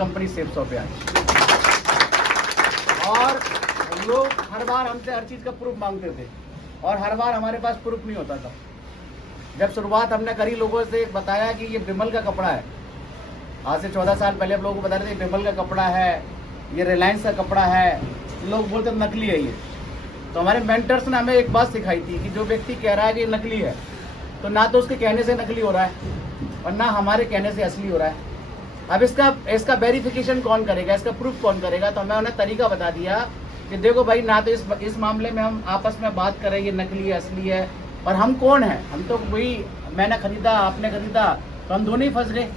Company safe shop है आज। और लोग हर बार हमसे हर चीज़ का प्रूफ मांगते थे और हर बार हमारे पास प्रूफ नहीं होता था। जब शुरुआत हमने करी, लोगों से बताया कि ये विमल का कपड़ा है, आज से 14 साल पहले हम लोगों को बता रहे थे विमल का कपड़ा है, ये रिलायंस का कपड़ा है, लोग बोलते नकली है ये। तो हमारे मेंटर्स ने हमें एक बात सिखाई थी कि जो व्यक्ति कह रहा है कि ये नकली है, तो ना तो उसके कहने से नकली हो रहा है और ना हमारे कहने से असली हो रहा है। अब इसका वेरिफिकेशन कौन करेगा, इसका प्रूफ कौन करेगा? तो हमें उन्हें तरीका बता दिया कि देखो भाई, ना तो इस मामले में हम आपस में बात करें ये नकली है असली है, और हम कौन है? हम तो वही, मैंने खरीदा आपने खरीदा, तो हम दोनों ही फंस गए।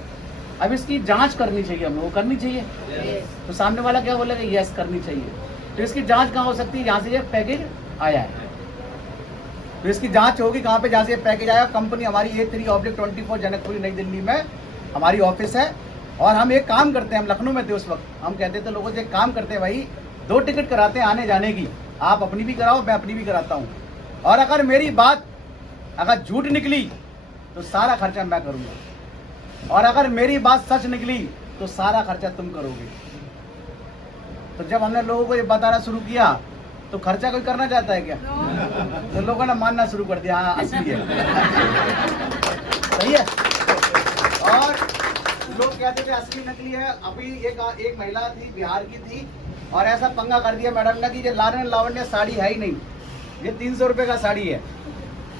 अब इसकी जांच करनी चाहिए, हमें वो करनी चाहिए। तो सामने वाला क्या बोलेगा? यस करनी चाहिए। तो इसकी जांच कहाँ हो सकती है? जहाँ से ये पैकेज आया है, तो इसकी जांच होगी कहाँ पे? जहाँ से ये पैकेज आया। कंपनी हमारी A3/24 जनकपुरी नई दिल्ली में हमारी ऑफिस है। और हम एक काम करते हैं, हम लखनऊ में थे उस वक्त, हम कहते थे लोगों से एक काम करते हैं भाई, 2 टिकट कराते हैं आने जाने की, आप अपनी भी कराओ मैं अपनी भी कराता हूँ, और अगर मेरी बात अगर झूठ निकली तो सारा खर्चा मैं करूँगा, और अगर मेरी बात सच निकली तो सारा खर्चा तुम करोगे। तो जब हमने लोगों को ये बताना शुरू किया तो खर्चा कोई करना चाहता है क्या? तो लोगों ने मानना शुरू कर दिया, हाँ असली है, सही है। और लोग कहते थे असली नकली है। अभी एक महिला थी, बिहार की थी, और ऐसा पंगा कर दिया मैडम ने कि ये लावण्य साड़ी है ही नहीं, ये 300 रुपये का साड़ी है।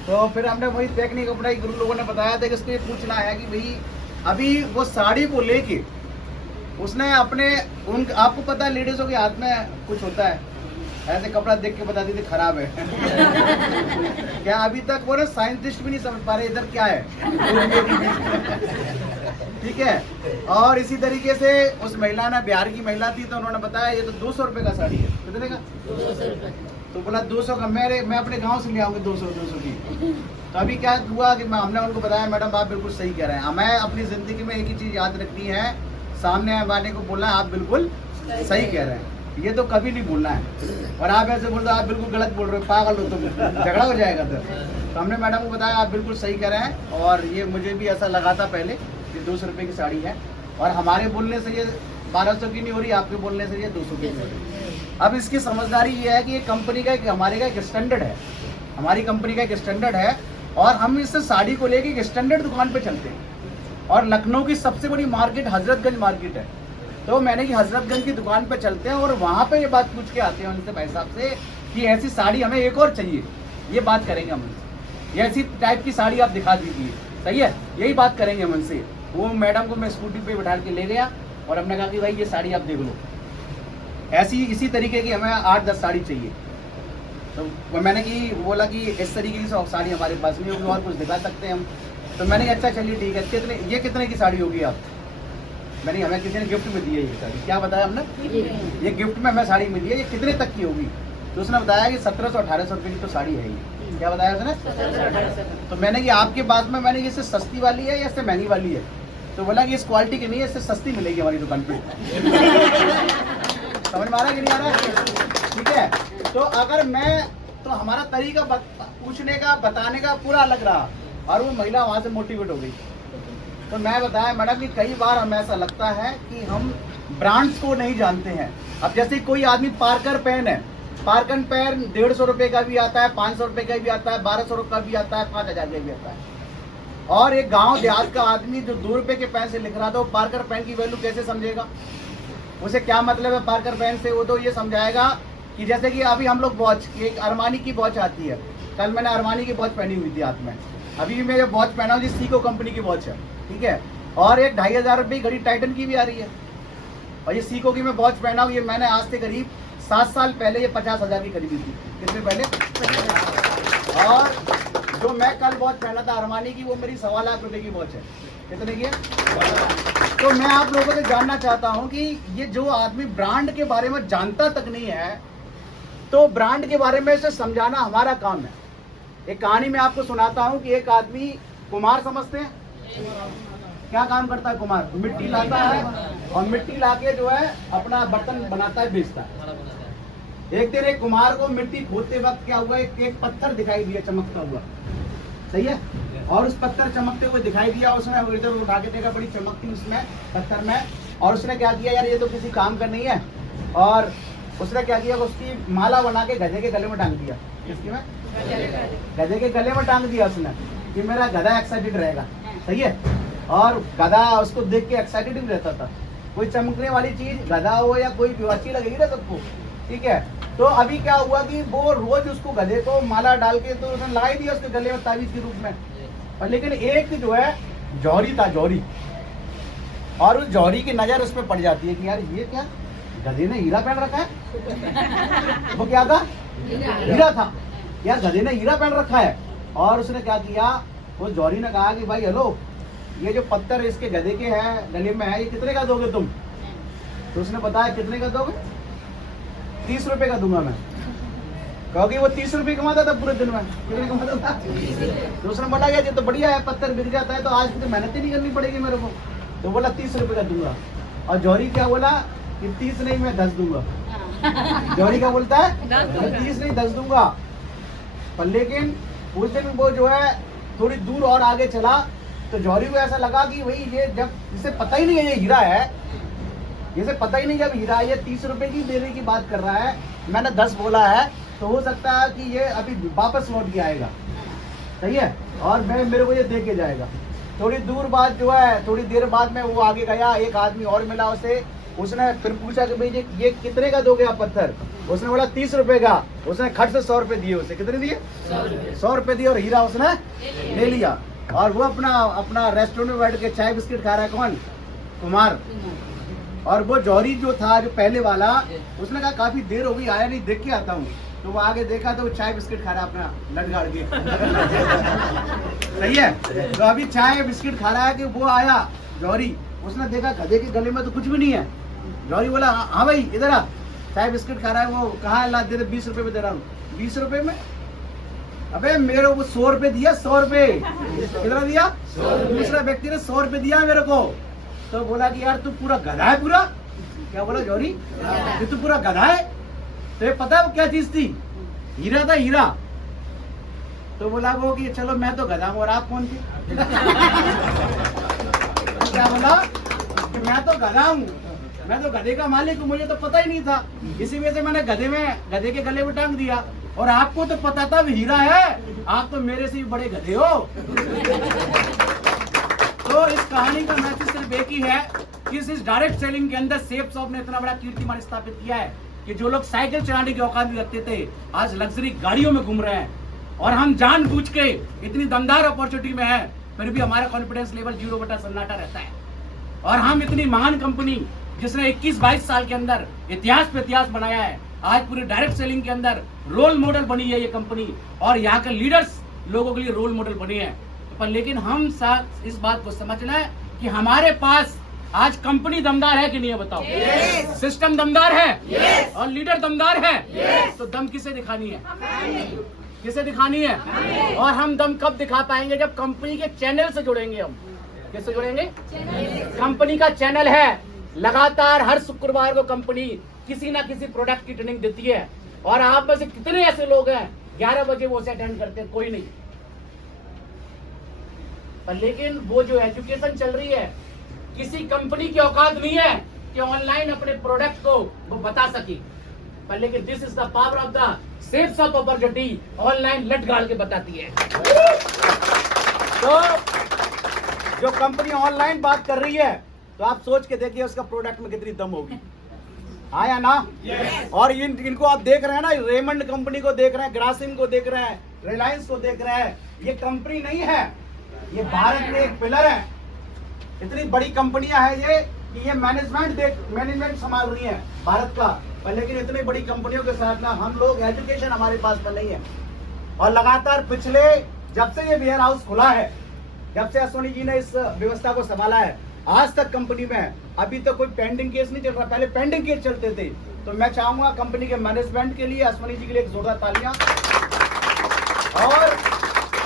तो फिर हमने वही टेक्निक अपनाई, गुरु लोगों ने बताया था कि इसको ये पूछना है कि भाई अभी वो साड़ी को लेके उसने आपको पता है लेडीजों के हाथ में कुछ होता है, ऐसे कपड़ा देख के बता दी थी खराब है। क्या अभी तक वो ना साइंटिस्ट भी नहीं समझ पा रहे इधर क्या है। ठीक है। और इसी तरीके से उस महिला ने, बिहार की महिला थी, तो उन्होंने बताया ये तो 200 रुपये का साड़ी है। कितने का? 200 रुपये। तो बोला 200 का, मैं अपने गांव से ले आऊंगी 200 की। तो अभी क्या हुआ कि हमने उनको बताया मैडम आप बिल्कुल सही कह रहे हैं, हमें अपनी जिंदगी में एक ही चीज याद रखनी है, सामने वाले को बोलना है आप बिल्कुल सही कह रहे हैं, ये तो कभी नहीं बोलना है। और आप ऐसे बोल रहे हो आप बिल्कुल गलत बोल रहे हो, पागल हो तुम, झगड़ा हो जाएगा। तो हमने मैडम को बताया आप बिल्कुल सही कह रहे हैं, और ये मुझे भी ऐसा लगा था पहले कि 200 रुपये की साड़ी है, और हमारे बोलने से ये 1200 की नहीं हो रही, आपके बोलने से ये 200 की हो रही। अब इसकी समझदारी ये है कि ये कंपनी का हमारे का एक स्टैंडर्ड है, हमारी कंपनी का एक स्टैंडर्ड है, और हम इस साड़ी को लेके एक स्टैंडर्ड दुकान पे चलते हैं। और लखनऊ की सबसे बड़ी मार्केट हजरतगंज मार्केट है, तो मैंने कि हजरतगंज की दुकान पे चलते हैं और वहाँ पे ये बात पूछ के आते हैं उनसे, भाई साहब से, कि ऐसी साड़ी हमें एक और चाहिए, ये बात करेंगे हम उनसे, ऐसी टाइप की साड़ी आप दिखा दीजिए, सही है, यही बात करेंगे हम उनसे। वो मैडम को मैं स्कूटी पे बैठा के ले गया और हमने कहा कि भाई ये साड़ी आप देख लो, ऐसी इसी तरीके की हमें 8-10 साड़ी चाहिए। तो मैंने कि बोला कि इस तरीके की साड़ी हमारे पास नहीं होगी, और कुछ दिखा सकते हैं हम। तो मैंने अच्छा चलिए ठीक है, ये कितने की साड़ी होगी आप? मैंने हमें किसी ने गिफ्ट में दी है ये साड़ी, क्या बताया हमने? ये गिफ्ट में हमें साड़ी मिली है, ये कितने तक की होगी? तो उसने बताया कि 1700-1800 रुपये की तो साड़ी है ये। क्या बताया उसने? 1700-1800। तो मैंने कि आपके पास में, मैंने इससे सस्ती वाली है या इससे महंगी वाली है? तो बोला कि इस क्वालिटी की नहीं है, इससे सस्ती मिलेगी हमारी दुकान पे। समझ में आ रहा है कि नहीं आ रहा है? ठीक है। तो अगर तो हमारा तरीका पूछने का, बताने का पूरा अलग रहा, और वो महिला वहाँ से मोटिवेट हो गई। तो मैं बताया मैडम कि कई बार हमें ऐसा लगता है कि हम ब्रांड्स को नहीं जानते हैं। अब जैसे कोई आदमी पार्कर पेन है, पार्कर पेन 150 रुपये का भी आता है, 500 रुपये का भी आता है, 1200 रुपये का भी आता है, 5000 का भी आता है। और एक गांव देहात का आदमी जो 2 रुपये के पेन से लिख रहा था, वो पार्कर पेन की वैल्यू कैसे समझेगा? उसे क्या मतलब है पार्कर पेन से? वो तो ये समझाएगा कि जैसे कि अभी हम लोग वॉच, एक अरमानी की वॉच आती है, कल मैंने अरमानी की वॉच पहनी हुई थी हाथ में, अभी भी मैं जो वॉच पहना हूँ जी सीको कंपनी की वॉच है, ठीक है। और एक 2500 रुपये घड़ी टाइटन की भी आ रही है, और ये सीको की मैं वॉच पहना हूँ, ये मैंने आज से करीब 7 साल पहले ये 50,000 की खरीदी थी। कितने पहले? और जो मैं कल वॉच पहना था अरमानी की, वो मेरी 1.25 लाख रुपए की वॉच है। कितने की है? तो मैं आप लोगों से जानना चाहता हूँ कि ये जो आदमी ब्रांड के बारे में जानता तक नहीं है, तो ब्रांड के बारे में इसे समझाना हमारा काम है। एक कहानी में आपको सुनाता हूँ कि एक आदमी, कुम्हार समझते हैं क्या काम करता है? कुम्हार मिट्टी लाता है, और मिट्टी लाके जो है अपना बर्तन बनाता है, बेचता है। एक दिन एक कुम्हार को मिट्टी खोदते वक्त क्या हुआ, एक पत्थर दिखाई दिया चमकता हुआ, सही है। और उस पत्थर चमकते हुए दिखाई दिया, उसने इधर उठा के देखा, बड़ी चमक थी उसमें पत्थर में, और उसने क्या किया, यार ये तो किसी काम का नहीं है, और उसने क्या किया, उसकी माला बना के गधे के गले में टांग दिया। किसकी में? गधे के गले में टांग दिया उसने कि मेरा गधा एक्साइटेड रहेगा। सही है। और गधा उसको देख के एक्साइटेड भी रहता था। कोई चमकने वाली चीज गधा हो या कोई भी अच्छी लगेगी ना सबको, ठीक है। तो अभी क्या हुआ कि वो रोज उसको गधे को माला डाल के तो उसने लगा दिया उसके गले में ताबीज के रूप में। और लेकिन एक जो है जौहरी था, जौहरी, और उस जौहरी की नजर उस पर पड़ जाती है कि यार ये क्या, गधे ने हीरा पहन रखा है। वो क्या था? हीरा था। यार गधे ने हीरा पहन रखा है। और उसने क्या किया, वो जौहरी ने कहा कि भाई हेलो, ये जो पत्थर इसके गधे के है, गले में है, ये कितने का दोगे तुम? तो उसने बताया कितने का दोगे? 30 रुपए का दूंगा मैं। क्योंकि वो 30 रुपए कमाता था पूरे दिन में। कितने कमाता था? तो उसने बोला ये तो बढ़िया है, पत्थर बिक जाता है तो आज तो मेहनत ही नहीं करनी पड़ेगी मेरे को। तो बोला 30 रुपए का दूंगा। और जौहरी क्या बोला कि 30 नहीं, मैं 10 दूंगा। जौहरी क्या बोलता है? 30 नहीं 10 दूंगा। पर लेकिन उस दिन वो जो है थोड़ी दूर और आगे चला तो जौहरी को ऐसा लगा कि भाई ये जब इसे पता ही नहीं है ये हीरा है, इसे पता ही नहीं जब हीरा है, ये 30 रुपए की देने की बात कर रहा है, मैंने 10 बोला है, तो हो सकता है कि ये अभी वापस लौट के आएगा। सही है। और मेरे को ये दे के जाएगा। थोड़ी दूर बाद जो है, थोड़ी देर बाद में वो आगे गया, एक आदमी और मिला उसे, उसने फिर पूछा कि भाई ये कितने का दोगे आप पत्थर? उसने बोला 30 रुपए का। उसने खट से 100 रुपए दिए उसे। कितने दिए? 100 रुपए दिए और हीरा उसने ले लिया। और वो अपना रेस्टोरेंट में बैठ के चाय बिस्किट खा रहा है। कौन? कुमार। और वो जौहरी जो था, जो पहले वाला, उसने कहा काफी देर हो गई, आया नहीं, देख के आता हूँ। तो वो आगे देखा तो वो चाय बिस्किट खा रहा है अपना लट गाड़ के। सही है। तो अभी चाय बिस्किट खा रहा है कि वो आया जौहरी, उसने देखा गधे के गले में तो कुछ भी नहीं है। जौहरी बोला हाँ भाई इधर आ, चाय बिस्किट खा रहा है। वो कहाँ ला दे? 20 रुपए में दे रहा हूँ। 20 रुपए में? अबे मेरे को 100 रुपए दिया, 100 रुपए। कितना दिया? दूसरा व्यक्ति ने 100 रुपए दिया मेरे को। तो बोला कि यार तू पूरा गधा है पूरा। क्या बोला जौहरी? कि तू पूरा गधा है। तो ये पता है वो क्या चीज थी? हीरा था, हीरा। तो बोला वो कि चलो मैं तो गधा हूँ और आप कौन थे? क्या बोला कि मैं तो गधा हूँ, मैं तो गधे का मालिक हूँ, मुझे तो पता ही नहीं था, इसी वजह से मैंने गधे के गले में टांग दिया। और आपको तो पता था हीरा है, आप तो मेरे से भी बड़े गधे हो। तो इस कहानी का मैसेज सिर्फ एक ही है कि इस डायरेक्ट सेलिंग के अंदर सेफ शॉप ने इतना बड़ा कीर्तिमान स्थापित किया है कि जो लोग साइकिल चलाने की औकात भी रखते थे आज लग्जरी गाड़ियों में घूम रहे हैं। और हम जानबूझ के इतनी दमदार अपॉर्चुनिटी में है, फिर भी हमारा कॉन्फिडेंस लेवल 0 बटा सन्नाटा रहता है। और हम इतनी महान कंपनी जिसने 21-22 साल के अंदर इतिहास पे इतिहास बनाया है, आज पूरे डायरेक्ट सेलिंग के अंदर रोल मॉडल बनी है ये कंपनी, और यहाँ के लीडर्स लोगों के लिए रोल मॉडल बने हैं। पर लेकिन हम साथ इस बात को समझना है कि हमारे पास आज कंपनी दमदार है कि नहीं है? बताओ। सिस्टम दमदार है और लीडर दमदार है। तो दम किसे दिखानी है? किसे दिखानी है? और हम दम कब दिखा पाएंगे? जब कंपनी के चैनल से जुड़ेंगे। हम किससे जुड़ेंगे? कंपनी का चैनल है। लगातार हर शुक्रवार को कंपनी किसी ना किसी प्रोडक्ट की ट्रेनिंग देती है। और आप में से कितने ऐसे लोग हैं 11 बजे वो उसे अटेंड करते हैं? कोई नहीं। पर लेकिन वो जो एजुकेशन चल रही है, किसी कंपनी की औकात नहीं है कि ऑनलाइन अपने प्रोडक्ट को वो बता सके। पर लेकिन this is the power of the safe shop opportunity, online लट गाड़ के बताती है। तो जो कंपनी ऑनलाइन बात कर रही है, तो आप सोच के देखिए उसका प्रोडक्ट में कितनी दम होगी। हाँ या ना? और इनको आप देख रहे हैं ना, रेमंड कंपनी को देख रहे हैं, ग्रासिम को देख रहे हैं, रिलायंस को देख रहे हैं। ये कंपनी नहीं है, ये भारत में एक पिलर है। इतनी बड़ी कंपनियां हैं ये कि ये मैनेजमेंट संभाल रही है भारत का। पर लेकिन इतनी बड़ी कंपनियों के साथ ना हम लोग, एजुकेशन हमारे पास में नहीं है। और लगातार पिछले जब से ये वेयर हाउस खुला है, जब से अश्वनी जी ने इस व्यवस्था को संभाला है, आज तक कंपनी में अभी तक कोई पेंडिंग केस नहीं चल रहा। पहले पेंडिंग केस चलते थे। तो मैं चाहूंगा कंपनी के मैनेजमेंट के लिए, अश्वनी जी के लिए एक जोरदार तालियां। और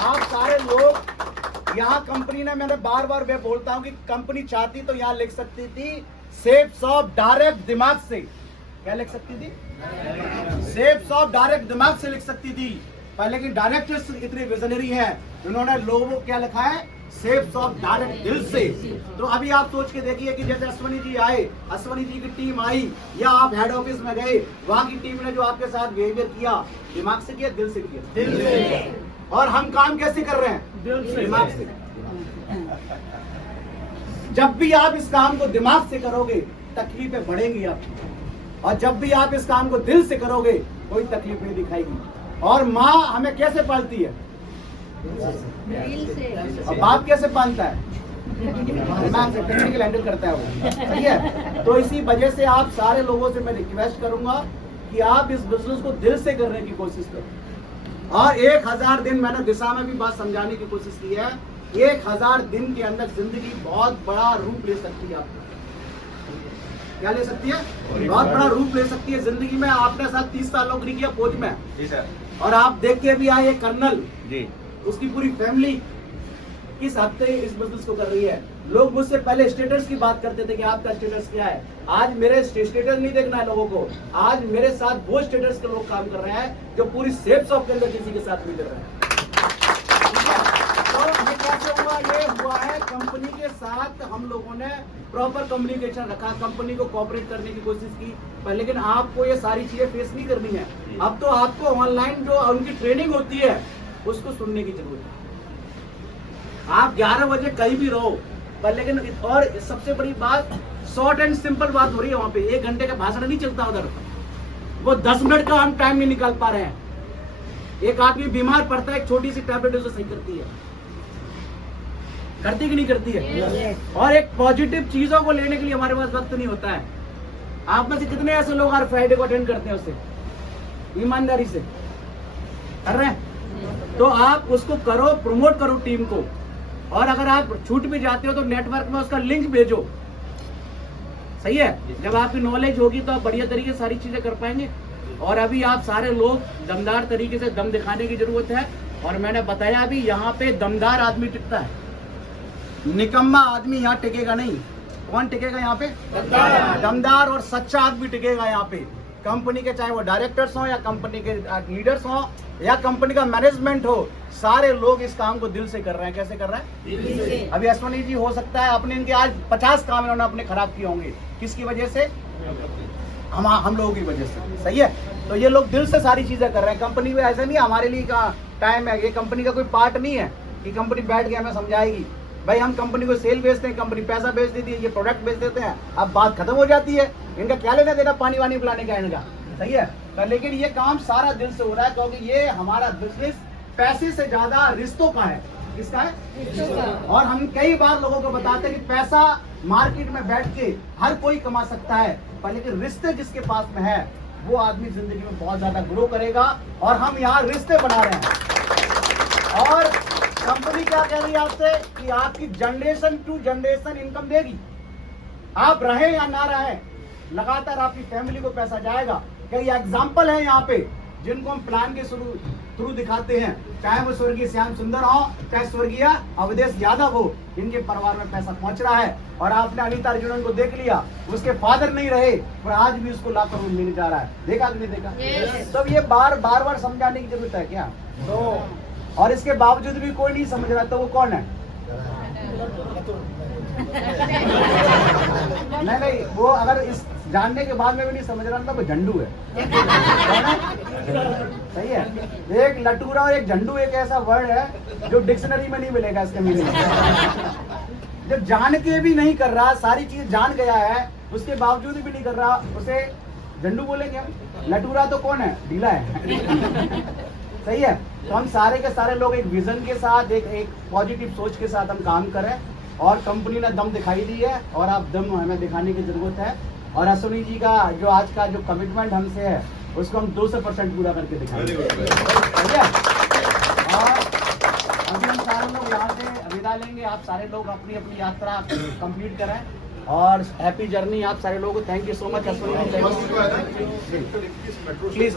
आप सारे लोग यहाँ कंपनी ने, मैंने बार बार मैं बोलता हूँ कि कंपनी चाहती तो यहाँ लिख सकती थी सेफ शॉप डायरेक्ट दिमाग से। क्या लिख सकती थी? सेफ शॉप डायरेक्ट दिमाग से लिख सकती थी। पर लेकिन डायरेक्टर्स इतने विजनरी हैं, उन्होंने लोगों को क्या लिखा है? सेफ शॉप डायरेक्ट दिल से। तो अभी आप सोच के देखिए कि जैसे अश्वनी जी आए, अश्वनी जी की टीम आई, या आप हेड ऑफिस में गए, वहां की टीम ने जो आपके साथ बिहेवियर किया, दिमाग से किया, दिल से किया? दिल से। और हम काम कैसे कर रहे हैं? दिल से, दिमाग से। जब भी आप इस काम को दिमाग से करोगे, तकलीफें बढ़ेंगी आपकी, और जब भी आप इस काम को दिल से करोगे, कोई तकलीफ नहीं दिखाएगी। और माँ हमें कैसे पालती है? और बाप कैसे पालता है? दिमाग से, टेक्निकल हैंडल करता है वो, सही है। तो इसी वजह से आप सारे लोगों से मैं रिक्वेस्ट करूंगा कि आप इस बिजनेस को दिल से करने की कोशिश करो। और 1000 दिन मैंने दिशा में भी बात समझाने की कोशिश की है। 1000 दिन के अंदर जिंदगी बहुत बड़ा रूप ले सकती है। आपको क्या ले सकती है? बहुत बड़ा रूप ले सकती है जिंदगी में। आपने साथ 30 साल नौकरी किया फौज में, और आप देख के भी आए कर्नल जी, उसकी पूरी फैमिली किस हद से इस बिजनेस को कर रही है। लोग मुझसे पहले स्टेटस की बात करते थे कि आपका स्टेटस क्या है। आज मेरे स्टेटस नहीं देखना है लोगों को, आज मेरे साथ वो स्टेटस के लोग काम कर रहे हैं जो पूरी सेफ शॉप के अंदर किसी के साथ नहीं कर रहे हैं। तो ये कैसे हुआ? ये हुआ है कंपनी के साथ हम लोगों ने प्रॉपर कम्युनिकेशन रखा, कंपनी को कोऑपरेट करने की कोशिश की। पर लेकिन आपको ये सारी चीजें फेस नहीं करनी है। अब तो आपको ऑनलाइन जो उनकी ट्रेनिंग होती है उसको सुनने की जरूरत है। आप 11 बजे कहीं भी रहो, पर लेकिन और सबसे बड़ी बात, शॉर्ट एंड सिंपल बात हो रही है वहां पे। 1 घंटे का भाषण नहीं चलता उधर, वो 10 मिनट का हम टाइम नहीं निकाल पा रहे हैं। एक आदमी बीमार पड़ता है, एक छोटी सी टैबलेट उसे सही करती है, करती कि नहीं करती है? और एक पॉजिटिव चीजों को लेने के लिए हमारे पास वक्त नहीं होता है। आप में से कितने ऐसे लोग हर फ्राइडे को अटेंड करते हैं? उससे ईमानदारी से कर रहे हैं? तो आप उसको करो, प्रमोट करो टीम को। और अगर आप छूट भी जाते हो तो नेटवर्क में उसका लिंक भेजो, सही है। जब आपकी नॉलेज होगी तो आप बढ़िया तरीके से सारी चीजें कर पाएंगे। और अभी आप सारे लोग दमदार तरीके से दम दिखाने की जरूरत है। और मैंने बताया अभी, यहाँ पे दमदार आदमी टिकता है, निकम्मा आदमी यहाँ टिकेगा नहीं। कौन टिकेगा यहाँ पे? दमदार और सच्चा आदमी टिकेगा यहाँ पे। कंपनी के चाहे वो डायरेक्टर्स हो, या कंपनी के लीडर्स हो, या कंपनी का मैनेजमेंट हो, सारे लोग इस काम को दिल से कर रहे हैं। कैसे कर रहे हैं? अभी अश्वनी जी हो सकता है अपने इनके आज 50 काम इन्होंने अपने खराब किए होंगे। किसकी वजह से? हम लोगों की वजह से, सही है। तो ये लोग दिल से सारी चीजें कर रहे हैं। कंपनी में ऐसा नहीं हमारे लिए का टाइम है, ये कंपनी का कोई पार्ट नहीं है कि कंपनी बैठ के हमें समझाएगी। भाई हम कंपनी को सेल बेचते हैं, कंपनी पैसा बेच देती है, ये प्रोडक्ट बेच देते हैं, अब बात खत्म हो जाती है। इनका क्या लेना देना पानी वानी पिलाने का इनका, सही है। तो लेकिन ये काम सारा दिल से हो रहा है, क्योंकि ये हमारा बिजनेस पैसे से ज्यादा रिश्तों का है। किसका है? और हम कई बार लोगों को बताते हैं कि पैसा मार्केट में बैठ के हर कोई कमा सकता है, पर लेकिन रिश्ते जिसके पास में है वो आदमी जिंदगी में बहुत ज्यादा ग्रो करेगा। और हम यहाँ रिश्ते बना रहे हैं। और कंपनी क्या कह रही है आपसे कि आपकी जनरेशन टू जनरेशन इनकम देगी। आप रहे या ना रहे, लगातार आपकी फैमिली को पैसा जाएगा। कई एग्जाम्पल है यहाँ पे जिनको हम प्लान के थ्रू दिखाते हैं, चाहे वो स्वर्गीय श्याम सुंदर हो, चाहे स्वर्गीय अवधेश यादव हो, इनके परिवार में पैसा पहुंच रहा है। और आपने अनीता अर्जुनन को देख लिया, उसके फादर नहीं रहे पर आज भी उसको लाखों रुपए मिलने जा रहा है। देखा कि नहीं देखा? तब ये बार समझाने की जरूरत है क्या? तो और इसके बावजूद भी कोई नहीं समझ रहा, तो वो कौन है? नहीं, वो अगर इस जानने के बाद में भी नहीं समझ रहा था, वो झंडू है। सही है। एक लटूरा और एक झंडू एक ऐसा वर्ड है जो डिक्शनरी में नहीं मिलेगा इसके मीनिंग। जब जान के भी नहीं कर रहा, सारी चीज जान गया है, उसके बावजूद भी नहीं कर रहा, उसे झंडू बोलेंगे हम। लटूरा तो कौन है? ढीला है। सही है। तो हम सारे के सारे लोग एक विजन के साथ, एक पॉजिटिव सोच के साथ हम काम करें। और कंपनी ने दम दिखाई दी है, और आप दम हमें दिखाने की जरूरत है। और अश्वनी जी का जो आज का जो कमिटमेंट हमसे है, उसको हम 200% पूरा करके दिखाएंगे। ठीक है। और अभी हम सारे लोग यहाँ से विदा लेंगे। आप सारे लोग अपनी अपनी यात्रा कंप्लीट करें। और हैप्पी जर्नी आप सारे लोगों को। Thank you so much Ashwani ji. Please